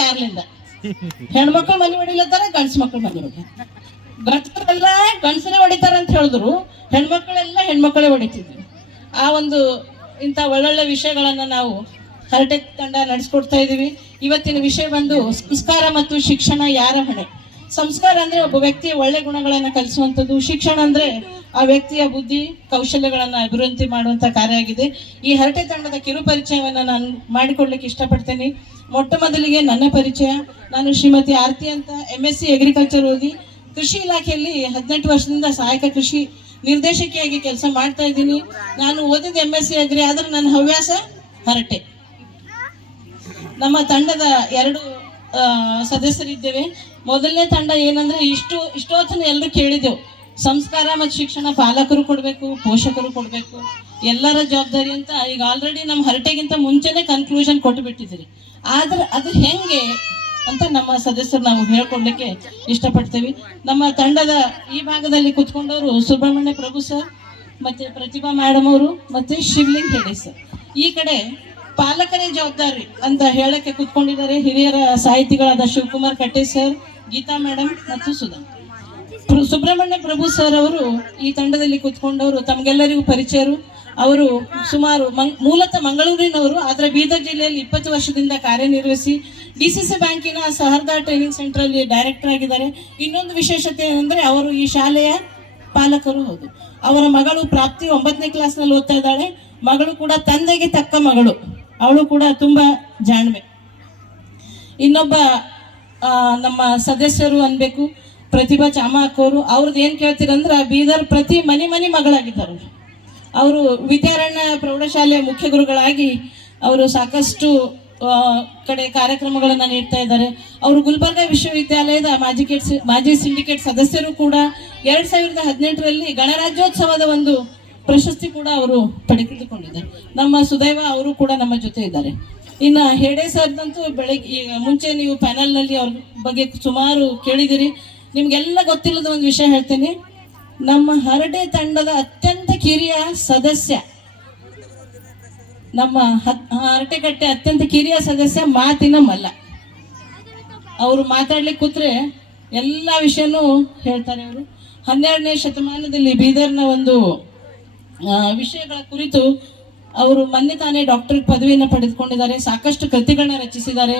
ಯಾರ್ಲಿಂದ ಹೆಣ್ಮಕ್ಳು ಮನೆ ಹೊಡಿಲತ್ತಾರ, ಗಂಡ್ಸ್ ಮಕ್ಳು ಮನೆ ಹೊಡಿ. ಗಂಡಸರೆಲ್ಲ ಗಂಡಸರೇ ಹೊಡಿತಾರ ಅಂತ ಹೇಳಿದ್ರು, ಹೆಣ್ಮಕ್ಳೆಲ್ಲ ಹೆಣ್ಮಕ್ಳೇ ಹೊಡಿತಿದ್ವಿ. ಆ ಒಂದು ಇಂಥ ಒಳ್ಳೊಳ್ಳೆ ವಿಷಯಗಳನ್ನ ನಾವು ಹರಟೆ ತಂಡ ನಡೆಸ್ಕೊಡ್ತಾ ಇದೀವಿ. ಇವತ್ತಿನ ವಿಷಯ ಬಂದು ಸಂಸ್ಕಾರ ಮತ್ತು ಶಿಕ್ಷಣ ಯಾರ ಹೊಣೆ. ಸಂಸ್ಕಾರ ಅಂದ್ರೆ ಒಬ್ಬ ವ್ಯಕ್ತಿಯ ಒಳ್ಳೆ ಗುಣಗಳನ್ನ ಕಲಿಸುವಂಥದ್ದು. ಶಿಕ್ಷಣ ಅಂದ್ರೆ ಆ ವ್ಯಕ್ತಿಯ ಬುದ್ಧಿ ಕೌಶಲ್ಯಗಳನ್ನ ಅಭಿವೃದ್ಧಿ ಮಾಡುವಂತ ಕಾರ್ಯ ಆಗಿದೆ. ಈ ಹರಟೆ ತಂಡದ ಕಿರು ಪರಿಚಯವನ್ನ ನಾನು ಮಾಡಿಕೊಡ್ಲಿಕ್ಕೆ ಇಷ್ಟಪಡ್ತೇನೆ. ಮೊಟ್ಟ ಮೊದಲಿಗೆ ನನ್ನ ಪರಿಚಯ. ನಾನು ಶ್ರೀಮತಿ ಆರತಿ ಅಂತ MSc ಅಗ್ರಿಕಲ್ಚರ್ ಓದಿ ಕೃಷಿ ಇಲಾಖೆಯಲ್ಲಿ 18 ವರ್ಷದಿಂದ ಸಹಾಯಕ ಕೃಷಿ ನಿರ್ದೇಶಕಿಯಾಗಿ ಕೆಲಸ ಮಾಡ್ತಾ ಇದ್ದೀನಿ. ನಾನು ಓದಿದ MSc ಅಗ್ರಿ, ಆದ್ರೆ ನನ್ನ ಹವ್ಯಾಸ ಹರಟೆ. ನಮ್ಮ ತಂಡದ 2 ಸದಸ್ಯರಿದ್ದೇವೆ. ಮೊದಲನೇ ತಂಡ ಏನಂದ್ರೆ ಇಷ್ಟೊತ್ತನ ಎಲ್ಲರೂ ಕೇಳಿದೆವು, ಸಂಸ್ಕಾರ ಮತ್ತು ಶಿಕ್ಷಣ ಪಾಲಕರು ಕೊಡಬೇಕು, ಪೋಷಕರು ಕೊಡಬೇಕು, ಎಲ್ಲರ ಜವಾಬ್ದಾರಿ ಅಂತ. ಈಗ ಆಲ್ರೆಡಿ ನಮ್ಮ ಹರಟೆಗಿಂತ ಮುಂಚೆನೆ ಕನ್ಕ್ಲೂಷನ್ ಕೊಟ್ಟು ಬಿಟ್ಟಿದ್ದೀರಿ. ಆದ್ರೆ ಅದು ಹೆಂಗೆ ಅಂತ ನಮ್ಮ ಸದಸ್ಯರು ನಾವು ಹೇಳ್ಕೊಡ್ಲಿಕ್ಕೆ ಇಷ್ಟಪಡ್ತೇವೆ. ನಮ್ಮ ತಂಡದ ಈ ಭಾಗದಲ್ಲಿ ಕುತ್ಕೊಂಡವರು ಸುಬ್ರಹ್ಮಣ್ಯ ಪ್ರಭು ಸರ್, ಮತ್ತೆ ಪ್ರತಿಭಾ ಮೇಡಮ್ ಅವರು, ಮತ್ತೆ ಶಿವಲಿಂಗ್ ಹೆಡೆ ಸರ್. ಈ ಕಡೆ ಪಾಲಕರೇ ಜವಾಬ್ದಾರಿ ಅಂತ ಹೇಳಕ್ಕೆ ಕುತ್ಕೊಂಡಿದ್ದಾರೆ ಹಿರಿಯರ ಸಾಹಿತಿಗಳಾದ ಶಿವಕುಮಾರ್ ಕಟ್ಟೆ ಸರ್, ಗೀತಾ ಮೇಡಮ್ ಮತ್ತು ಸುಧಾ. ಸುಬ್ರಹ್ಮಣ್ಯ ಪ್ರಭು ಸರ್ ಅವರು ಈ ತಂಡದಲ್ಲಿ ಕುತ್ಕೊಂಡವರು, ತಮ್ಗೆಲ್ಲರಿಗೂ ಪರಿಚಯರು. ಅವರು ಸುಮಾರು ಮೂಲತಃ ಮಂಗಳೂರಿನವರು, ಆದ್ರೆ ಬೀದರ್ ಜಿಲ್ಲೆಯಲ್ಲಿ 20 ವರ್ಷದಿಂದ ಕಾರ್ಯನಿರ್ವಹಿಸಿ DCC ಬ್ಯಾಂಕಿನ ಸಹರ್ದಾ ಟ್ರೈನಿಂಗ್ ಸೆಂಟರ್ ಅಲ್ಲಿ ಡೈರೆಕ್ಟರ್ ಆಗಿದ್ದಾರೆ. ಇನ್ನೊಂದು ವಿಶೇಷತೆ ಏನಂದ್ರೆ ಅವರು ಈ ಶಾಲೆಯ ಪಾಲಕರು ಹೌದು. ಅವರ ಮಗಳು ಪ್ರಾಪ್ತಿ 9ನೇ ಕ್ಲಾಸ್ನಲ್ಲಿ ಓದ್ತಾ ಇದ್ದಾಳೆ. ಮಗಳು ಕೂಡ ತಂದೆಗೆ ತಕ್ಕ ಮಗಳು, ಅವಳು ಕೂಡ ತುಂಬಾ ಜಾಣ್ಮೆ. ಇನ್ನೊಬ್ಬ ನಮ್ಮ ಸದಸ್ಯರು ಅನ್ಬೇಕು ಪ್ರತಿಭಾ ಚಾಮ ಅಕ್ಕವರು. ಅವ್ರದ್ದು ಏನ್ ಕೇಳ್ತೀರಂದ್ರ ಬೀದರ್ ಪ್ರತಿ ಮನೆ ಮಗಳಾಗಿದ್ದಾರೆ. ಅವರು ವಿದ್ಯಾರಣ್ಯ ಪ್ರೌಢಶಾಲೆಯ ಮುಖ್ಯ ಗುರುಗಳಾಗಿ ಅವರು ಸಾಕಷ್ಟು ಕಡೆ ಕಾರ್ಯಕ್ರಮಗಳನ್ನ ನೀಡ್ತಾ ಇದ್ದಾರೆ. ಅವರು ಗುಲ್ಬರ್ಗಾ ವಿಶ್ವವಿದ್ಯಾಲಯದ ಮಾಜಿ ಸಿಂಡಿಕೇಟ್ ಸದಸ್ಯರು ಕೂಡ. 2018ರಲ್ಲಿ ಗಣರಾಜ್ಯೋತ್ಸವದ ಒಂದು ಪ್ರಶಸ್ತಿ ಕೂಡ ಅವರು ಪಡೆದುಕೊಂಡಿದ್ದಾರೆ. ನಮ್ಮ ಸುದೈವ ಅವರು ಕೂಡ ನಮ್ಮ ಜೊತೆ ಇದ್ದಾರೆ. ಇನ್ನ ಹೆಡೆ ಸರ್ದಂತೂ ಬೆಳಗ್ಗೆ ಮುಂಚೆ ನೀವು ಪ್ಯಾನಲ್ ನಲ್ಲಿ ಅವ್ರ ಬಗ್ಗೆ ಸುಮಾರು ಕೇಳಿದಿರಿ. ನಿಮ್ಗೆಲ್ಲ ಗೊತ್ತಿಲ್ಲದ ಒಂದು ವಿಷಯ ಹೇಳ್ತೇನೆ. ನಮ್ಮ ಹರಟೆ ತಂಡದ ಅತ್ಯಂತ ಕಿರಿಯ ಸದಸ್ಯ, ನಮ್ಮ ಹರಟೆಕಟ್ಟೆ ಅತ್ಯಂತ ಕಿರಿಯ ಸದಸ್ಯ ಮಾತಿನ ಮಲ್ಲ. ಅವರು ಮಾತಾಡ್ಲಿಕ್ಕೆ ಕೂತ್ರೆ ಎಲ್ಲ ವಿಷಯನೂ ಹೇಳ್ತಾರೆ. ಅವರು 12ನೇ ಶತಮಾನದಲ್ಲಿ ಬೀದರ್ನ ಒಂದು ವಿಷಯಗಳ ಕುರಿತು ಅವರು ಮೊನ್ನೆ ತಾನೇ ಡಾಕ್ಟರೇಟ್ ಪದವಿಯನ್ನು ಪಡೆದುಕೊಂಡಿದ್ದಾರೆ. ಸಾಕಷ್ಟು ಕೃತಿಗಳನ್ನ ರಚಿಸಿದ್ದಾರೆ.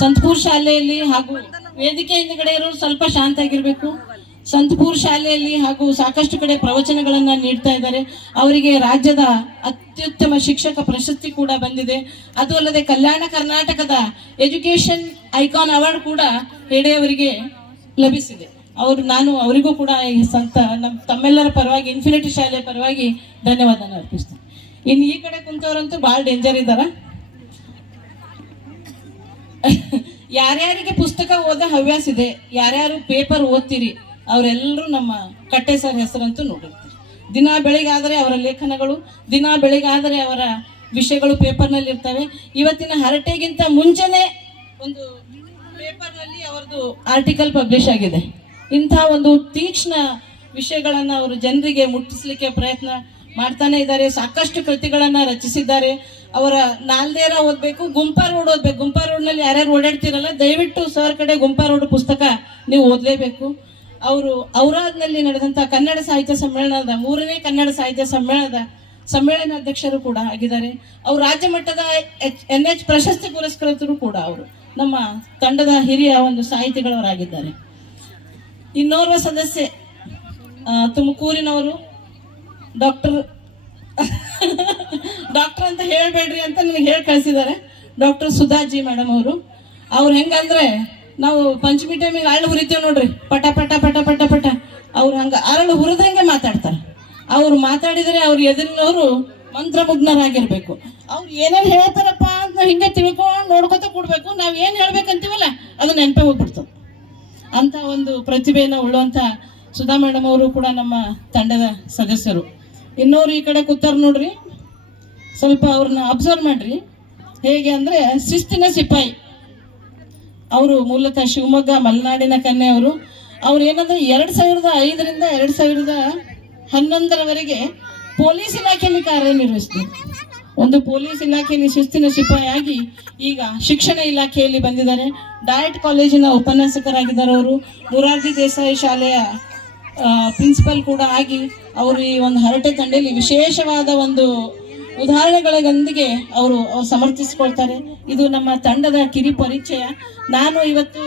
ಸಂತಪುರ್ ಶಾಲೆಯಲ್ಲಿ ಹಾಗೂ ವೇದಿಕೆ ಹಿಂದುಗಡೆ ಇರೋರು ಸ್ವಲ್ಪ ಶಾಂತ ಆಗಿರ್ಬೇಕು. ಸಂತಪುರ್ ಶಾಲೆಯಲ್ಲಿ ಹಾಗೂ ಸಾಕಷ್ಟು ಕಡೆ ಪ್ರವಚನಗಳನ್ನ ನೀಡ್ತಾ ಇದ್ದಾರೆ. ಅವರಿಗೆ ರಾಜ್ಯದ ಅತ್ಯುತ್ತಮ ಶಿಕ್ಷಕ ಪ್ರಶಸ್ತಿ ಕೂಡ ಬಂದಿದೆ. ಅದು ಅಲ್ಲದೆ ಕಲ್ಯಾಣ ಕರ್ನಾಟಕದ ಎಜುಕೇಶನ್ ಐಕಾನ್ ಅವಾರ್ಡ್ ಕೂಡ ಹೆಡೆ ಅವರಿಗೆ ಲಭಿಸಿದೆ. ನಾನು ಅವರಿಗೂ ಕೂಡ ತಮ್ಮೆಲ್ಲರ ಪರವಾಗಿ ಇನ್ಫಿನಿಟಿ ಶಾಲೆಯ ಪರವಾಗಿ ಧನ್ಯವಾದ ಅರ್ಪಿಸ್ತೇನೆ. ಇನ್ನು ಈ ಕಡೆ ಕುಂತವ್ರಂತೂ ಬಹಳ ಡೇಂಜರ್ ಇದ್ದಾರ. ಯಾರ್ಯಾರಿಗೆ ಪುಸ್ತಕ ಓದೋ ಹವ್ಯಾಸ ಇದೆ, ಯಾರ್ಯಾರು ಪೇಪರ್ ಓದ್ತೀರಿ, ಅವರೆಲ್ಲರೂ ನಮ್ಮ ಕಟ್ಟೆ ಸರ್ ಹೆಸರಂತೂ ನೋಡಿರ್ತೀರಿ. ದಿನ ಬೆಳಿಗಾದರೆ ಅವರ ಲೇಖನಗಳು, ದಿನ ಬೆಳಿಗಾದರೆ ಅವರ ವಿಷಯಗಳು ಪೇಪರ್ನಲ್ಲಿ ಇರ್ತವೆ. ಇವತ್ತಿನ ಹರಟೆಗಿಂತ ಮುಂಚೆನೆ ಒಂದು ಪೇಪರ್ನಲ್ಲಿ ಅವರದು ಆರ್ಟಿಕಲ್ ಪಬ್ಲಿಷ್ ಆಗಿದೆ. ಇಂಥ ಒಂದು ತೀಕ್ಷ್ಣ ವಿಷಯಗಳನ್ನ ಅವರು ಜನರಿಗೆ ಮುಟ್ಟಿಸ್ಲಿಕ್ಕೆ ಪ್ರಯತ್ನ ಮಾಡ್ತಾನೆ ಇದ್ದಾರೆ. ಸಾಕಷ್ಟು ಕೃತಿಗಳನ್ನ ರಚಿಸಿದ್ದಾರೆ. ಅವರ ನಾಲ್ದೇರ ಓದ್ಬೇಕು, ಗುಂಪಾ ರೋಡ್ ಓದ್ಬೇಕು. ಗುಂಪಾ ರೋಡ್ನಲ್ಲಿ ಯಾರ್ಯಾರು ಓಡಾಡ್ತಿರಲ್ಲ, ದಯವಿಟ್ಟು ಸರ್ ಕಡೆ ಗುಂಪಾ ರೋಡ್ ಪುಸ್ತಕ ನೀವು ಓದಲೇಬೇಕು. ಅವರು ಔರಾದ್ನಲ್ಲಿ ನಡೆದಂತ ಕನ್ನಡ ಸಾಹಿತ್ಯ ಸಮ್ಮೇಳನದ 3ನೇ ಕನ್ನಡ ಸಾಹಿತ್ಯ ಸಮ್ಮೇಳನ ಅಧ್ಯಕ್ಷರು ಕೂಡ ಆಗಿದ್ದಾರೆ. ಅವರು ರಾಜ್ಯ ಮಟ್ಟದ NH ಪ್ರಶಸ್ತಿ ಪುರಸ್ಕೃತರು ಕೂಡ. ಅವರು ನಮ್ಮ ತಂಡದ ಹಿರಿಯ ಒಂದು ಸಾಹಿತಿಗಳವರಾಗಿದ್ದಾರೆ. ಇನ್ನೋರ್ವ ಸದಸ್ಯೆ ತುಮಕೂರಿನವರು, ಡಾಕ್ಟರ್ ಅಂತ ಹೇಳ್ಬೇಡ್ರಿ ಅಂತ ನನಗೆ ಹೇಳಿ ಕಳಿಸಿದ್ದಾರೆ. ಡಾಕ್ಟರ್ ಸುಧಾಜಿ ಮೇಡಮ್ ಅವರು. ಅವ್ರು ಹೆಂಗಂದ್ರೆ ನಾವು ಪಂಚಮಿ ಟೈಮಿಗೆ ಅರಳು ಹುರಿತೀವಿ ನೋಡ್ರಿ, ಪಟ ಪಟ ಪಟ ಪಟ ಪಟ. ಅವ್ರು ಹಂಗ ಅರಳು ಹುರಿದಂಗೆ ಮಾತಾಡ್ತಾರೆ. ಅವ್ರು ಮಾತಾಡಿದರೆ ಅವ್ರ ಎದುರಿನವರು ಮಂತ್ರಮುಗ್ನರಾಗಿರ್ಬೇಕು. ಅವ್ರು ಏನೇನು ಹೇಳ್ತಾರಪ್ಪ ಅಂತ ಹಿಂಗೆ ತಿಳ್ಕೊಂಡು ನೋಡ್ಕೊತ ಕೊಡ್ಬೇಕು. ನಾವ್ ಏನ್ ಹೇಳ್ಬೇಕಂತೀವಲ್ಲ ಅದು ನೆನಪೇ ಹೋಗ್ಬಿಡ್ತದೆ. ಅಂತ ಒಂದು ಪ್ರತಿಭೆಯನ್ನು ಉಳ್ಳುವಂತ ಸುಧಾ ಮೇಡಮ್ ಅವರು ಕೂಡ ನಮ್ಮ ತಂಡದ ಸದಸ್ಯರು. ಇನ್ನೋರು ಈ ಕಡೆ ಕೂತಾರ ನೋಡ್ರಿ, ಸ್ವಲ್ಪ ಅವ್ರನ್ನ ಅಬ್ಸರ್ವ್ ಮಾಡ್ರಿ. ಹೇಗೆ ಅಂದ್ರೆ ಶಿಸ್ತಿನ ಸಿಪಾಯಿ. ಅವರು ಮೂಲತಃ ಶಿವಮೊಗ್ಗ ಮಲೆನಾಡಿನ ಕನ್ಯೆ ಅವರು. ಅವ್ರು ಏನಂದ್ರೆ 2005ರಿಂದ 2011ರವರೆಗೆ ಪೊಲೀಸ್ ಇಲಾಖೆಯಲ್ಲಿ ಕಾರ್ಯನಿರ್ವಹಿಸ್ತಾರೆ. ಒಂದು ಪೊಲೀಸ್ ಇಲಾಖೆಯಲ್ಲಿ ಶಿಸ್ತಿನ ಸಿಪಾಯಿಯಾಗಿ ಈಗ ಶಿಕ್ಷಣ ಇಲಾಖೆಯಲ್ಲಿ ಬಂದಿದ್ದಾರೆ. ಡಯಟ್ ಕಾಲೇಜಿನ ಉಪನ್ಯಾಸಕರಾಗಿದ್ದಾರೆ. ಅವರು ಮೊರಾರ್ಜಿ ದೇಸಾಯಿ ಶಾಲೆಯ ಪ್ರಿನ್ಸಿಪಲ್ ಕೂಡ ಆಗಿ ಅವರು ಈ ಒಂದು ಹರಟೆ ತಂಡೆಯಲ್ಲಿ ವಿಶೇಷವಾದ ಒಂದು ಉದಾಹರಣೆಗಳೊಂದಿಗೆ ಅವರು ಸಮರ್ಥಿಸಿಕೊಳ್ತಾರೆ. ಇದು ನಮ್ಮ ತಂಡದ ಕಿರಿ ಪರಿಚಯ. ನಾನು ಇವತ್ತು